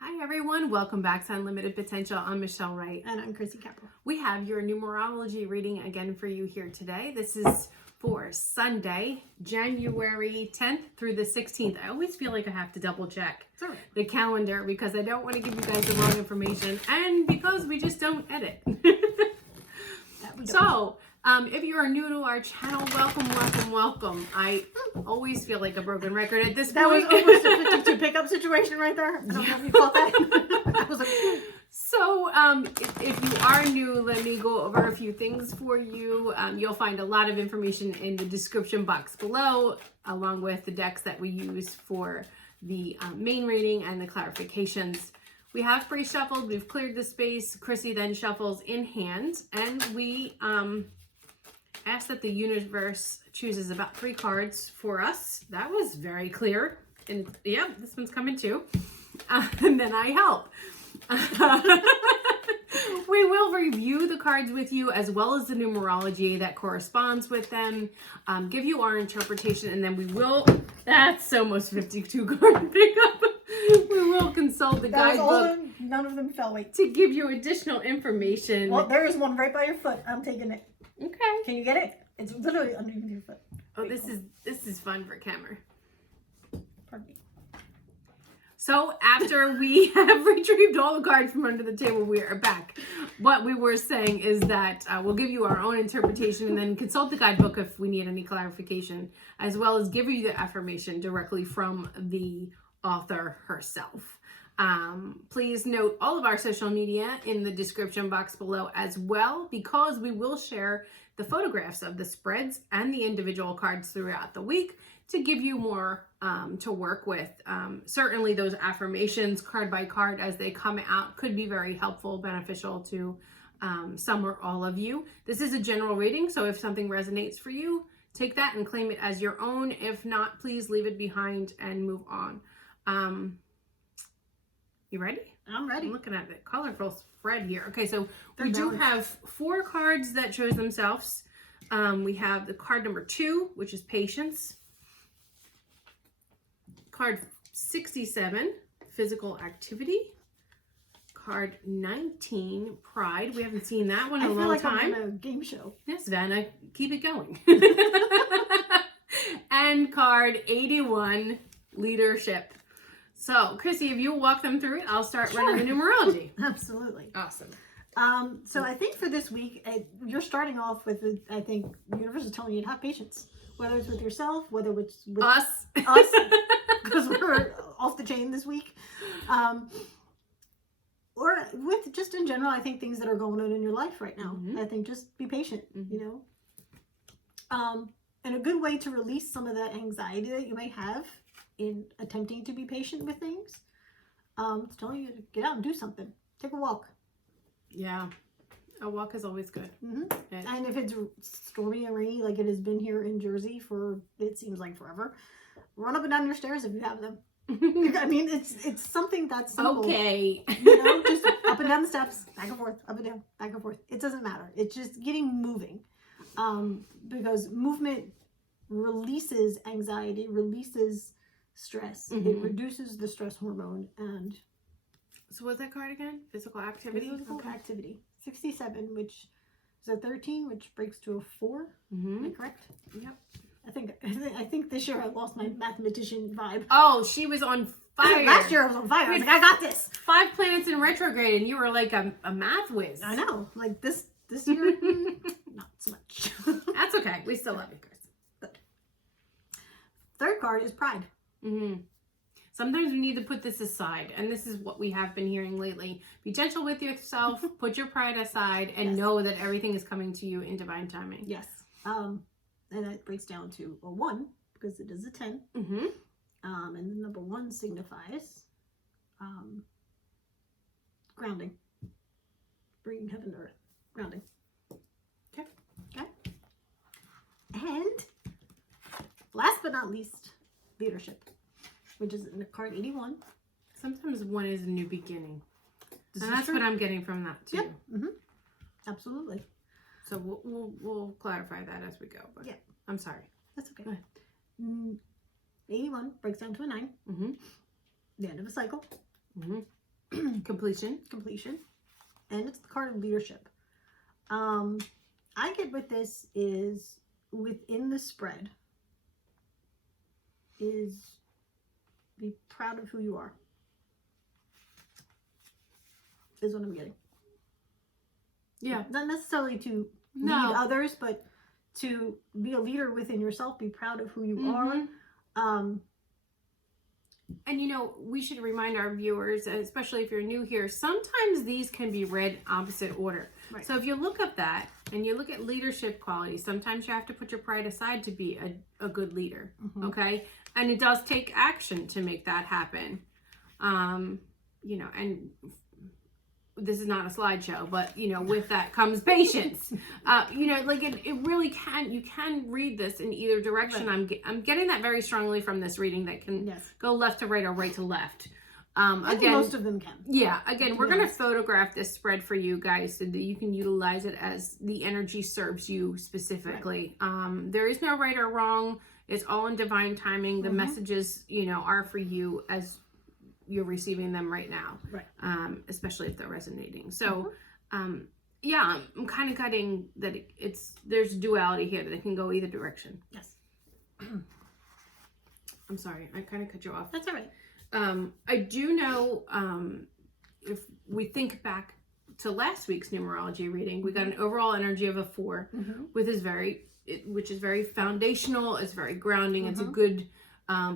Hi everyone, welcome back to Unlimited Potential. I'm Michelle Wright. And I'm Chrissy Capel. We have your numerology reading again for you here today. This is for Sunday, January 10th through the 16th. I always feel like I have to double check the calendar because I don't want to give you guys the wrong information and because we just don't edit. If you are new to our channel, welcome. I always feel like a broken record at this point. That was almost a 52 pickup situation right there. I don't know if you caught that. That was So, if you are new, let me go over a few things for you. You'll find a lot of information in the description box below, along with the decks that we use for the main reading and the clarifications. We have pre-shuffled, we've cleared the space. Chrissy then shuffles in hand, and we ask that the universe chooses about 3 cards for us. That was very clear. And yeah, this one's coming too. And then I help. We will review the cards with you as well as the numerology that corresponds with them, give you our interpretation, and then we will, that's almost 52 card pickup. We will consult the guidebook. None of them fell weight. To give you additional information. Well, there is one right by your foot. I'm taking it. Okay. Can you get it? It's literally underneath your foot. Oh, this is fun for camera. Pardon me. So after we have retrieved all the cards from under the table, we are back. What we were saying is that we'll give you our own interpretation and then consult the guidebook if we need any clarification, as well as give you the affirmation directly from the author herself. Please note all of our social media in the description box below as well, because we will share the photographs of the spreads and the individual cards throughout the week to give you more to work with. Certainly those affirmations card by card as they come out could be very helpful, beneficial to some or all of you. This is a general reading, so if something resonates for you, take that and claim it as your own. If not, please leave it behind and move on. You ready? I'm ready. I'm looking at the colorful spread here. Okay, so we do have 4 cards that chose themselves. We have the card number 2, which is patience. Card 67, physical activity. Card 19, pride. We haven't seen that one in a long time. I feel like I'm on a game show. Yes, Vanna, keep it going. And card 81, leadership. So, Chrissy, if you walk them through it, I'll start running the numerology. Absolutely. Awesome. So I think for this week, you're starting off with, I think, the universe is telling you to have patience. Whether it's with yourself, whether it's with us, because we're off the chain this week. Or with just in general, I think things that are going on in your life right now. I think just be patient, you know. And a good way to release some of that anxiety that you may have in attempting to be patient with things, it's telling you to get out and do something. Take a walk. Yeah, a walk is always good. And if it's stormy and rainy like it has been here in Jersey for, it seems like forever, run up and down your stairs if you have them. I mean, it's something that's simple. Okay. You know, just up and down the steps, back and forth, up and down, back and forth. It doesn't matter. It's just getting moving. Because movement releases anxiety, releases stress. It reduces the stress hormone. And so what's that card again? Physical activity? Physical activity. 67, which is a 13, which breaks to a 4. Am I correct? Yep. I think this year I lost my mathematician vibe. Oh, she was on fire. Last year I was on fire. I was like, I got this. 5 planets in retrograde, and you were like a math whiz. I know. Like this year, not so much. That's okay. We still love you, Chris. But third card is pride. Sometimes we need to put this aside, and this is what we have been hearing lately. Be gentle with yourself, put your pride aside, and know that everything is coming to you in divine timing. Yes. And that breaks down to a 1 because it is a 10. And the number 1 signifies grounding, bringing heaven to earth, grounding. Okay. And last but not least, leadership, which is in the card 81. Sometimes 1 is a new beginning. And that's what I'm getting from that too. Yep. Absolutely. So we'll clarify that as we go. But yeah. I'm sorry. That's okay. Go ahead. 81 breaks down to a 9. The end of a cycle. Completion. completion, and it's the card of leadership. I get with this is within the spread is be proud of who you are. Is what I'm getting. Yeah. Not necessarily to No. lead others, but to be a leader within yourself. Be proud of who you are. And you know, we should remind our viewers, especially if you're new here, sometimes these can be read opposite order. Right. So if you look up that and you look at leadership qualities, sometimes you have to put your pride aside to be a good leader. Okay. And it does take action to make that happen. You know, and this is not a slideshow, but you know, with that comes patience. You know, like it really can, you can read this in either direction. Right. I'm getting that very strongly from this reading, that can go left to right or right to left. I think Again, most of them can. Yeah, again, we're going to photograph this spread for you guys so that you can utilize it as the energy serves you specifically. Right. There is no right or wrong. It's all in divine timing. The messages, you know, are for you as you're receiving them right now, right? Especially if they're resonating. So, yeah, I'm kind of cutting that there's duality here, that it can go either direction. Yes. I'm sorry, I kind of cut you off. That's all right. I do know, if we think back to last week's numerology reading, we got an overall energy of a 4, which is very foundational. It's very grounding. It's a good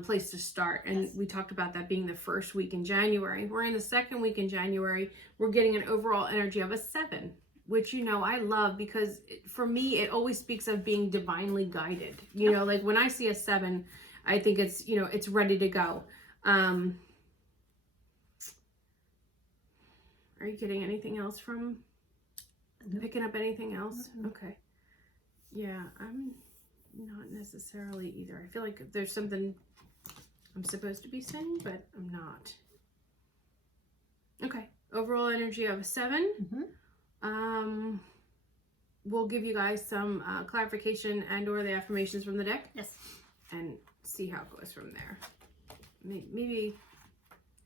place to start. And we talked about that being the first week in January. We're in the second week in January. We're getting an overall energy of a 7, which, you know, I love, because for me, it always speaks of being divinely guided. You know, like when I see a 7, I think it's, you know, it's ready to go. Are you getting anything else from picking up anything else? Okay. Yeah, I'm not necessarily either. I feel like there's something I'm supposed to be saying, but I'm not. Okay. Overall energy of a 7. We'll give you guys some clarification and or the affirmations from the deck. Yes. And see how it goes from there. Maybe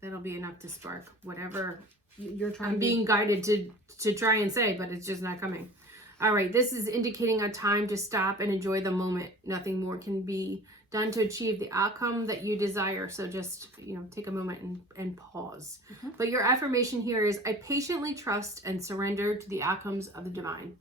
that'll be enough to spark whatever you're trying. I'm being guided to try and say, but it's just not coming. All right, this is indicating a time to stop and enjoy the moment. Nothing more can be done to achieve the outcome that you desire. So just, you know, take a moment and pause. But your affirmation here is, I patiently trust and surrender to the outcomes of the divine.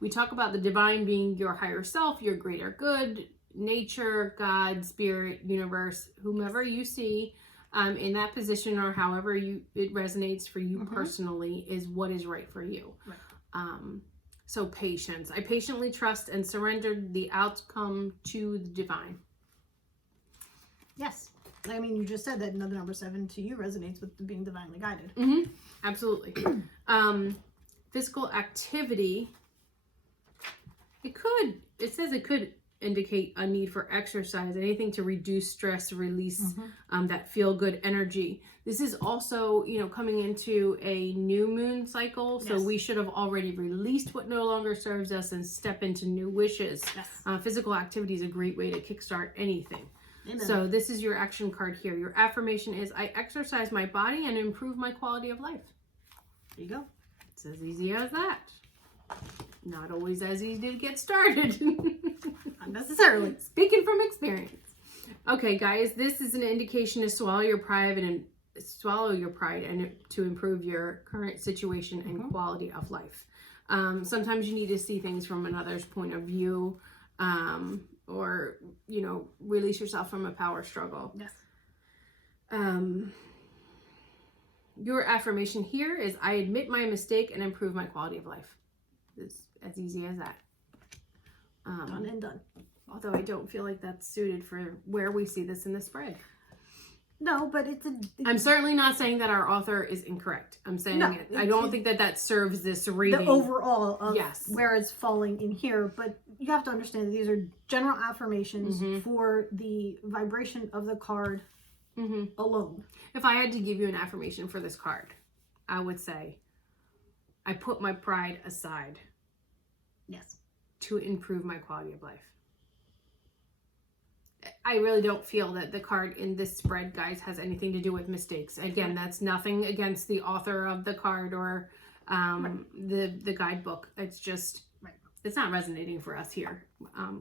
We talk about the divine being your higher self, your greater good, nature, God, spirit, universe, whomever you see in that position, or however it resonates for you personally, is what is right for you. Right. So patience. I patiently trust and surrendered the outcome to the divine. Yes. I mean, you just said that another number 7 to you resonates with being divinely guided. Absolutely. Physical activity. It says it could indicate a need for exercise, anything to reduce stress, release that feel good energy. This is also, you know, coming into a new moon cycle, so we should have already released what no longer serves us and step into new wishes. Physical activity is a great way to kickstart anything. Amen. So this is your action card here. Your affirmation is, I exercise my body and improve my quality of life. There you go. It's as easy as that. Not always as easy to get started. Not necessarily. Speaking from experience. Okay, guys, this is an indication to swallow your pride and to improve your current situation and quality of life. Sometimes you need to see things from another's point of view, or, you know, release yourself from a power struggle. Yes. Your affirmation here is, I admit my mistake and improve my quality of life. It's as easy as that. Done and done. Although I don't feel like that's suited for where we see this in the spread. No, but I'm certainly not saying that our author is incorrect. I'm saying I don't think that serves this reading. The overall of where it's falling in here, but you have to understand that these are general affirmations for the vibration of the card alone. If I had to give you an affirmation for this card, I would say, I put my pride aside. Yes. To improve my quality of life. I really don't feel that the card in this spread, guys, has anything to do with mistakes. Again, that's nothing against the author of the card or the guidebook. It's just, it's not resonating for us here.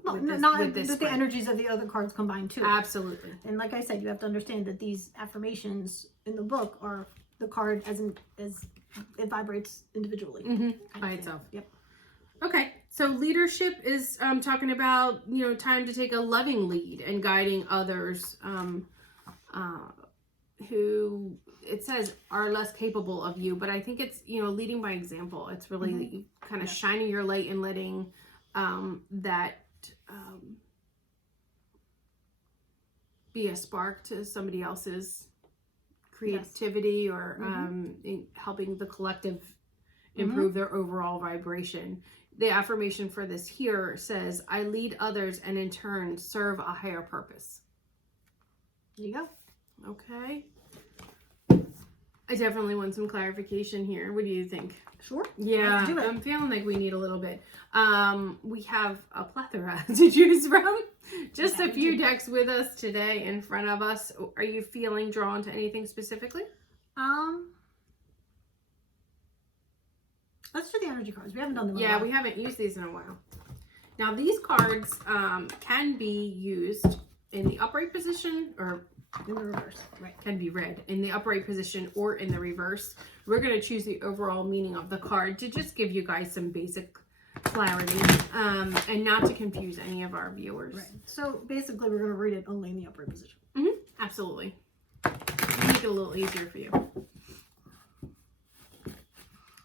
With the energies of the other cards combined too. Absolutely. And like I said, you have to understand that these affirmations in the book are the card as it vibrates individually. By itself. Yep. Okay, so leadership is talking about, time to take a loving lead and guiding others who, it says, are less capable of you. But I think it's, leading by example. It's really kind of shining your light and letting that be a spark to somebody else's creativity or in helping the collective improve their overall vibration. The affirmation for this here says, I lead others and in turn serve a higher purpose. There you go. Okay. I definitely want some clarification here. What do you think? Sure. Yeah, I'm feeling like we need a little bit. We have a plethora to choose from. Just a few decks with us today in front of us. Are you feeling drawn to anything specifically? Let's do the energy cards. We haven't done them in a Yeah, while. we haven't used these in a while. Now, these cards can be used in the upright position or in the reverse. Right. Can be read in the upright position or in the reverse. We're going to choose the overall meaning of the card to just give you guys some basic clarity and not to confuse any of our viewers. Right. So basically, we're going to read it only in the upright position. Absolutely. Make it a little easier for you.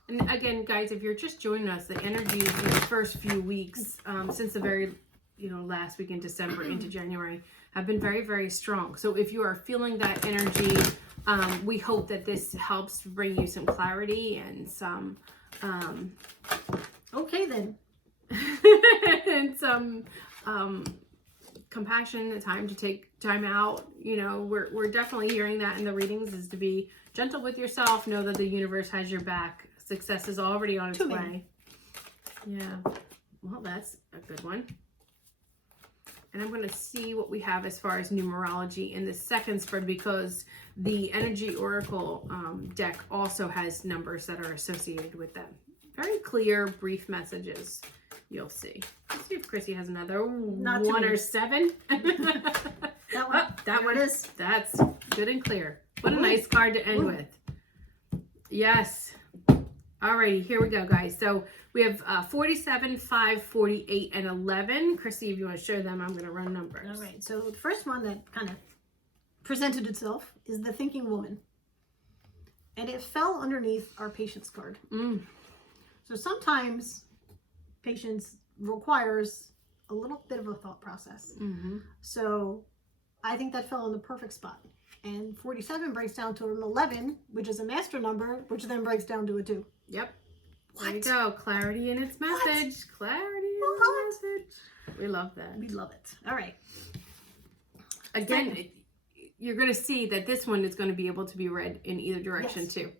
And again, guys, if you're just joining us, the energy in the first few weeks, since the very, last week in December into January, have been very, very strong. So if you are feeling that energy, we hope that this helps bring you some clarity and some, okay then, and some compassion, the time to take time out. We're definitely hearing that in the readings, is to be gentle with yourself. Know that the universe has your back. Success is already on its way. Yeah. Well, that's a good one. And I'm going to see what we have as far as numerology in the second spread, because the Energy Oracle deck also has numbers that are associated with them. Very clear, brief messages. You'll see. Let's see if Chrissy has another one or seven. That one. That one is. That's good and clear. What a nice card to end with. Yes. Alrighty, here we go, guys. So we have 47, 5, 48, and 11. Chrissy, if you want to show them, I'm going to run numbers. All right. So the first one that kind of presented itself is the Thinking Woman. And it fell underneath our Patience card. So sometimes patience requires a little bit of a thought process. So I think that fell in the perfect spot. And 47 breaks down to an 11, which is a master number, which then breaks down to a 2. Yep. There you go. Clarity in its message. Clarity in its message. We love that. We love it. All right. Again, you're going to see that this one is going to be able to be read in either direction too.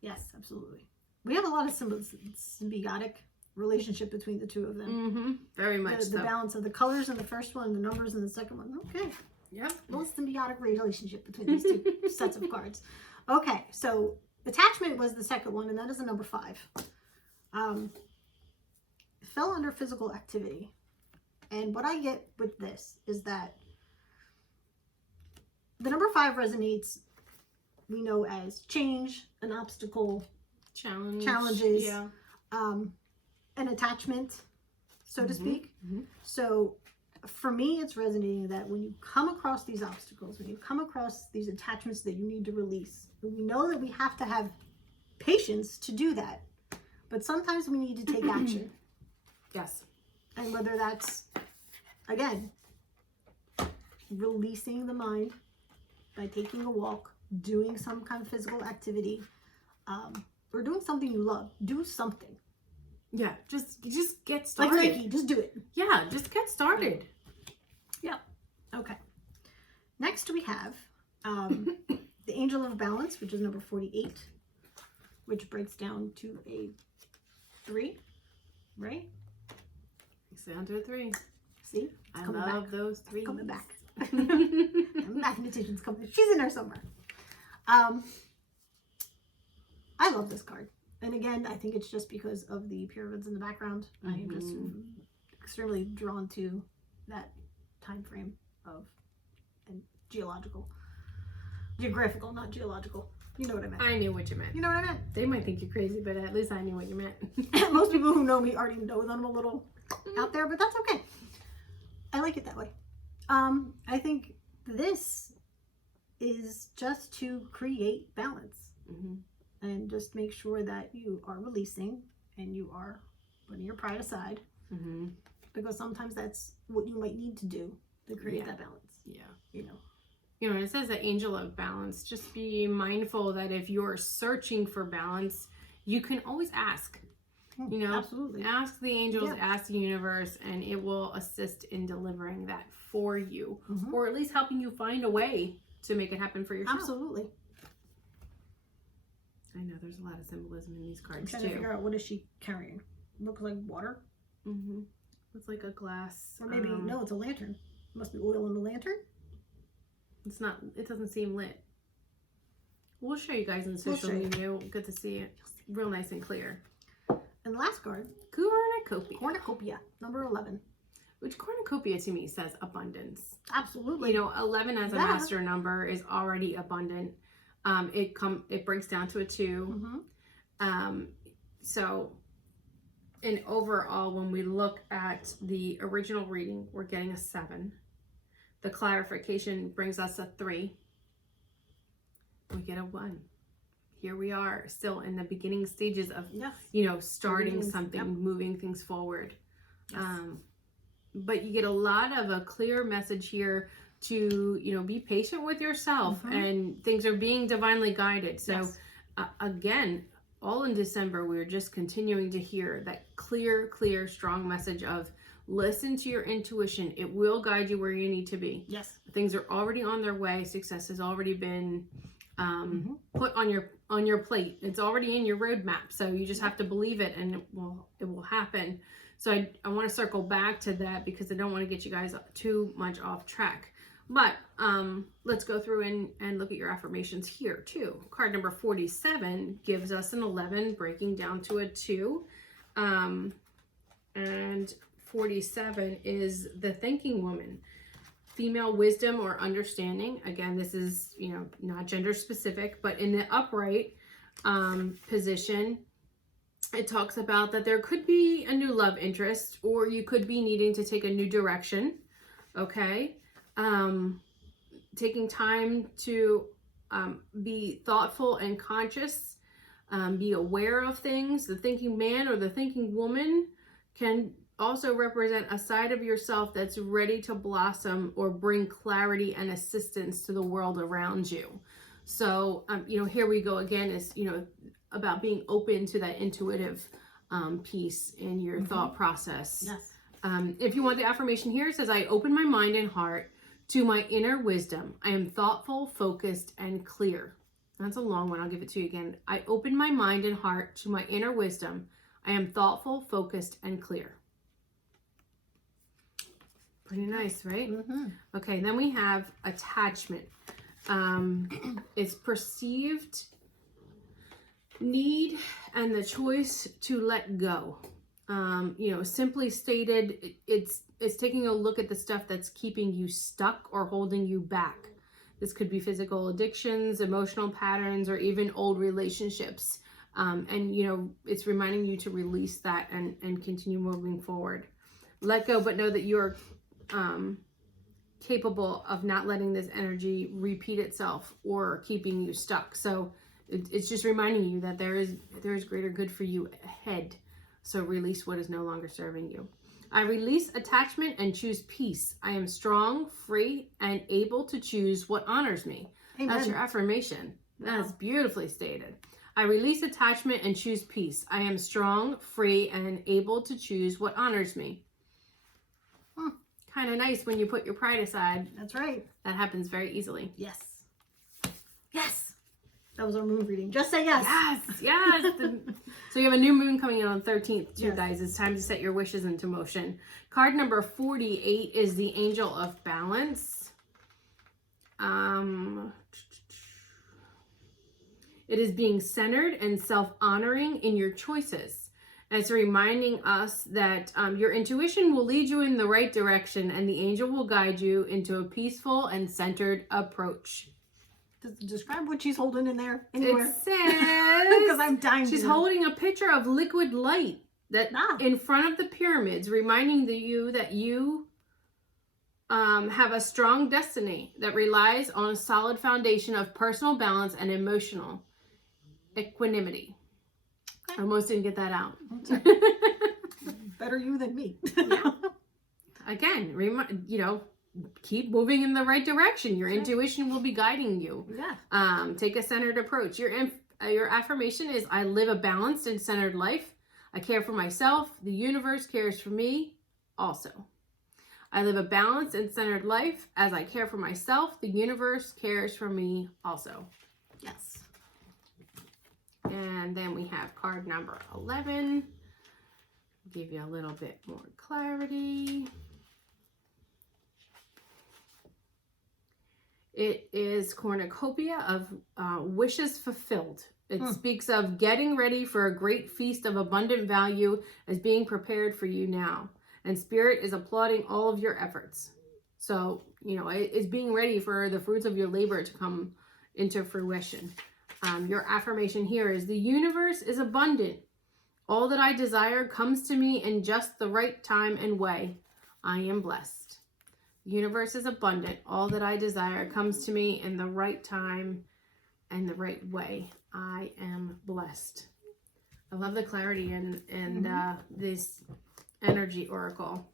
Yes, absolutely. We have a lot of symbiotic relationship between the two of them. Very much so. The balance of the colors in the first one, the numbers in the second one. Okay. Yep. A little symbiotic relationship between these two sets of cards. Okay, so attachment was the second one, and that is a number 5. It fell under physical activity. And what I get with this is that the number 5 resonates, we know, as change, an obstacle, challenges, an attachment, so to speak. So for me, it's resonating that when you come across these obstacles, when you come across these attachments that you need to release, we know that we have to have patience to do that. But sometimes we need to take action. Yes. And whether that's, again, releasing the mind by taking a walk, doing some kind of physical activity, or doing something you love. Do something. Yeah, just get started. Like Reiki, just do it. Yeah, just get started. Yeah. Okay. Next we have the Angel of Balance, which is number 48, which breaks down to a 3, right? It's down to a 3. See? I love those 3s. Coming back. Mathematicians coming. She's in there somewhere. I love this card. And again, I think it's just because of the pyramids in the background. I am just extremely drawn to that time frame of and geographical, not geological. You know what I meant. I knew what you meant. You know what I meant. They might think you're crazy, but at least I knew what you meant. Most people who know me already know that I'm a little out there, but that's okay. I like it that way. I think this is just to create balance and just make sure that you are releasing and you are putting your pride aside because sometimes that's what you might need to do to create that balance. Yeah. You know, it says the angel of balance. Just be mindful that if you're searching for balance, you can always ask. Absolutely. Ask the angels, ask the universe, and it will assist in delivering that for you, or at least helping you find a way to make it happen for yourself. Absolutely. I know there's a lot of symbolism in these cards I'm trying too. to figure out what is she carrying. Looks like water. It's like a glass, or maybe no, it's a lantern. Must be oil in the lantern. It's not. It doesn't seem lit. We'll show you guys in social media. We'll get to see it real nice and clear. And the last card, Cornucopia, number 11. Which cornucopia to me says abundance. Absolutely. 11 as a master number is already abundant. It breaks down to a 2. So, and overall, when we look at the original reading, we're getting a 7. The clarification brings us a 3. We get a 1. Here we are, still in the beginning stages of, starting something, moving things forward. But you get a lot of a clear message here to, be patient with yourself, and things are being divinely guided. So again, all in December, we're just continuing to hear that clear, strong message of listen to your intuition. It will guide you where you need to be. Yes. Things are already on their way. Success has already been put on your plate. It's already in your roadmap. So you just have to believe it, and it will happen. So I want to circle back to that because I don't want to get you guys too much off track. But let's go through and look at your affirmations here too. Card number 47 gives us an 11 breaking down to a 2. And 47 is the thinking woman. Female wisdom or understanding. Again, this is, not gender specific, but in the upright position, it talks about that there could be a new love interest, or you could be needing to take a new direction. Okay. Taking time to be thoughtful and conscious, be aware of things. The thinking man or the thinking woman can also represent a side of yourself that's ready to blossom or bring clarity and assistance to the world around you. So, here we go again is, about being open to that intuitive piece in your thought process. Yes. If you want the affirmation here, it says, I open my mind and heart to my inner wisdom. I am thoughtful, focused, and clear. That's a long one. I'll give it to you again. I open my mind and heart to my inner wisdom. I am thoughtful, focused, and clear. Pretty nice, right? Okay, then we have attachment. It's perceived need and the choice to let go. Simply stated, it's taking a look at the stuff that's keeping you stuck or holding you back. This could be physical addictions, emotional patterns, or even old relationships. It's reminding you to release that and continue moving forward. Let go, but know that you're capable of not letting this energy repeat itself or keeping you stuck. So it's just reminding you that there is greater good for you ahead. So release what is no longer serving you. I release attachment and choose peace. I am strong, free, and able to choose what honors me. Amen. That's your affirmation. That is beautifully stated. I release attachment and choose peace. I am strong, free, and able to choose what honors me. Kind of nice when you put your pride aside. That's right. That happens very easily. Yes. Yes. That was our moon reading. Just say yes. Yes. So you have a new moon coming in on the 13th too, guys. It's time to set your wishes into motion. Card number 48 is the Angel of Balance. It is being centered and self-honoring in your choices. And it's reminding us that your intuition will lead you in the right direction, and the angel will guide you into a peaceful and centered approach. Describe what she's holding in there anywhere. It says, because I'm dying. She's holding a pitcher of liquid light that in front of the pyramids, reminding you that you have a strong destiny that relies on a solid foundation of personal balance and emotional equanimity. I almost didn't get that out. Better you than me. Yeah. Again, keep moving in the right direction. Your intuition will be guiding you. Yeah. Take a centered approach. Your affirmation is, I live a balanced and centered life. I care for myself. The universe cares for me also. I live a balanced and centered life. As I care for myself, the universe cares for me also. Yes. And then we have card number 11. Give you a little bit more clarity. It is cornucopia of wishes fulfilled. It speaks of getting ready for a great feast of abundant value as being prepared for you now. And Spirit is applauding all of your efforts. So, it's being ready for the fruits of your labor to come into fruition. Your affirmation here is, the universe is abundant. All that I desire comes to me in just the right time and way. I am blessed. The universe is abundant. All that I desire comes to me in the right time and the right way. I am blessed. I love the clarity in this energy oracle,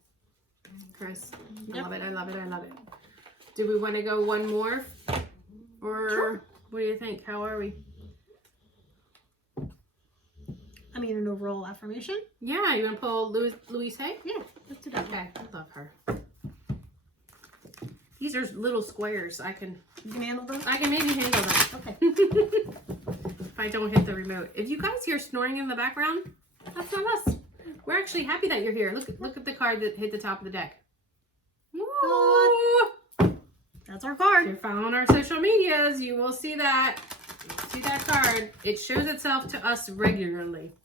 Chris. I love it. I love it. I love it. Do we want to go one more? Or sure. What do you think? How are we? I mean, an overall affirmation? Yeah, you want to pull Louise Hay? Yeah, let's do that. Okay, I love her. These are little squares. You can handle them? I can maybe handle them. Okay. If I don't hit the remote. If you guys hear snoring in the background, that's not us. We're actually happy that you're here. Look at the card that hit the top of the deck. Woo! That's our If card. you're following our social medias, you will see that. See that card. It shows itself to us regularly.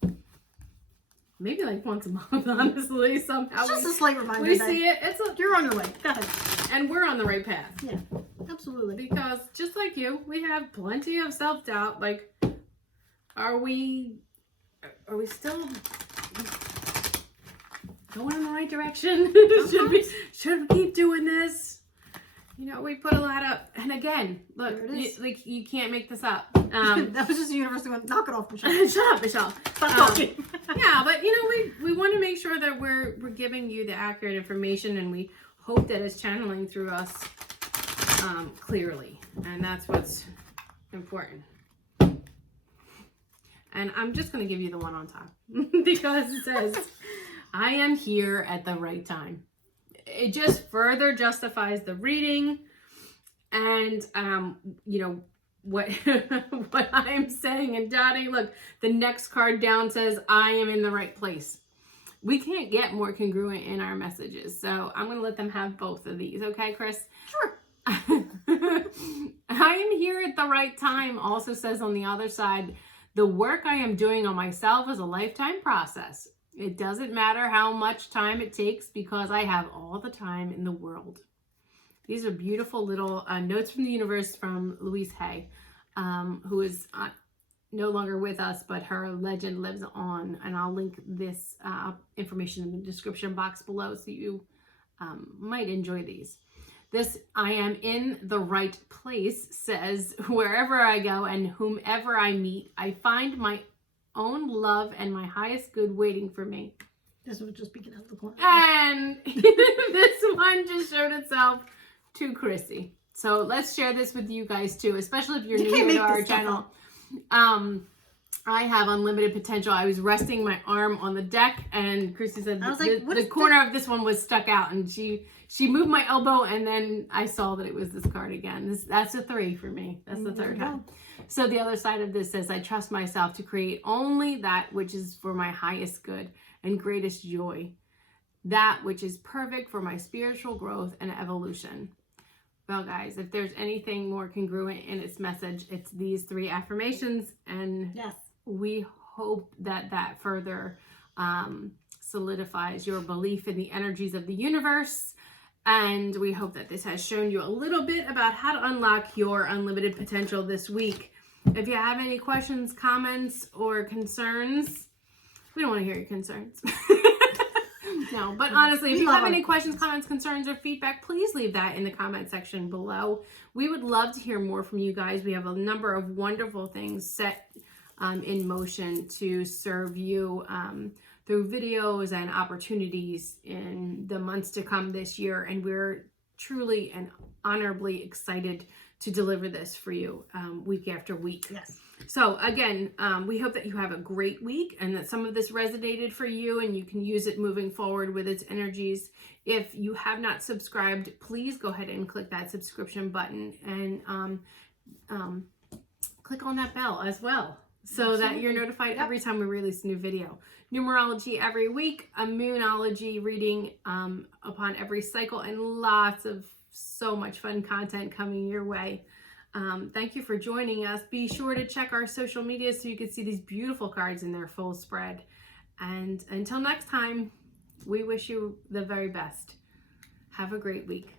Maybe like once a month, honestly. Somehow It's just a slight reminder. we see it. You're on your way. Go ahead. And we're on the right path. Yeah, absolutely. Because just like you, we have plenty of self-doubt. Like, are we still going in the right direction? should we keep doing this? We put a lot up, and again, look, you can't make this up. That was just the universe going, knock it off, Michelle. Shut up, Michelle. Stop talking. Yeah, but we want to make sure that we're giving you the accurate information, and we hope that it's channeling through us clearly, and that's what's important. And I'm just going to give you the one on top because it says, I am here at the right time. It just further justifies the reading, and what what I'm saying and jotting. Look, the next card down says, I am in the right place. We can't get more congruent in our messages, so I'm going to let them have both of these. Okay, Chris? Sure. I am here at the right time also says on the other side, the work I am doing on myself is a lifetime process. It doesn't matter how much time it takes because I have all the time in the world. These are beautiful little notes from the universe from Louise Hay, who is no longer with us, but her legend lives on. And I'll link this information in the description box below so you might enjoy these. This I am in the right place says, wherever I go and whomever I meet, I find my own love and my highest good waiting for me. This was just speaking out of the corner. And this one just showed itself to Chrissy. So let's share this with you guys too, especially if you're new to our channel. I have unlimited potential. I was resting my arm on the deck, and Chrissy said the corner of this one was stuck out, and she moved my elbow, and then I saw that it was this card again. That's a 3 for me. That's the third time. So the other side of this says, I trust myself to create only that which is for my highest good and greatest joy, that which is perfect for my spiritual growth and evolution. Well, guys, if there's anything more congruent in its message, it's these 3 affirmations. And Yes. we hope that that further solidifies your belief in the energies of the universe. And we hope that this has shown you a little bit about how to unlock your unlimited potential this week. If you have any questions, comments, or concerns, we don't want to hear your concerns. No, but honestly, if you have any questions, comments, concerns, or feedback, please leave that in the comment section below. We would love to hear more from you guys. We have a number of wonderful things set in motion to serve you through videos and opportunities in the months to come this year. And we're truly and honorably excited to deliver this for you week after week. Yes. So again, we hope that you have a great week and that some of this resonated for you and you can use it moving forward with its energies. If you have not subscribed, please go ahead and click that subscription button and click on that bell as well, so that you're notified every time we release a new video. Numerology every week, a Moonology reading upon every cycle, and lots of so much fun content coming your way. Thank you for joining us. Be sure to check our social media so you can see these beautiful cards in their full spread. And until next time, we wish you the very best. Have a great week.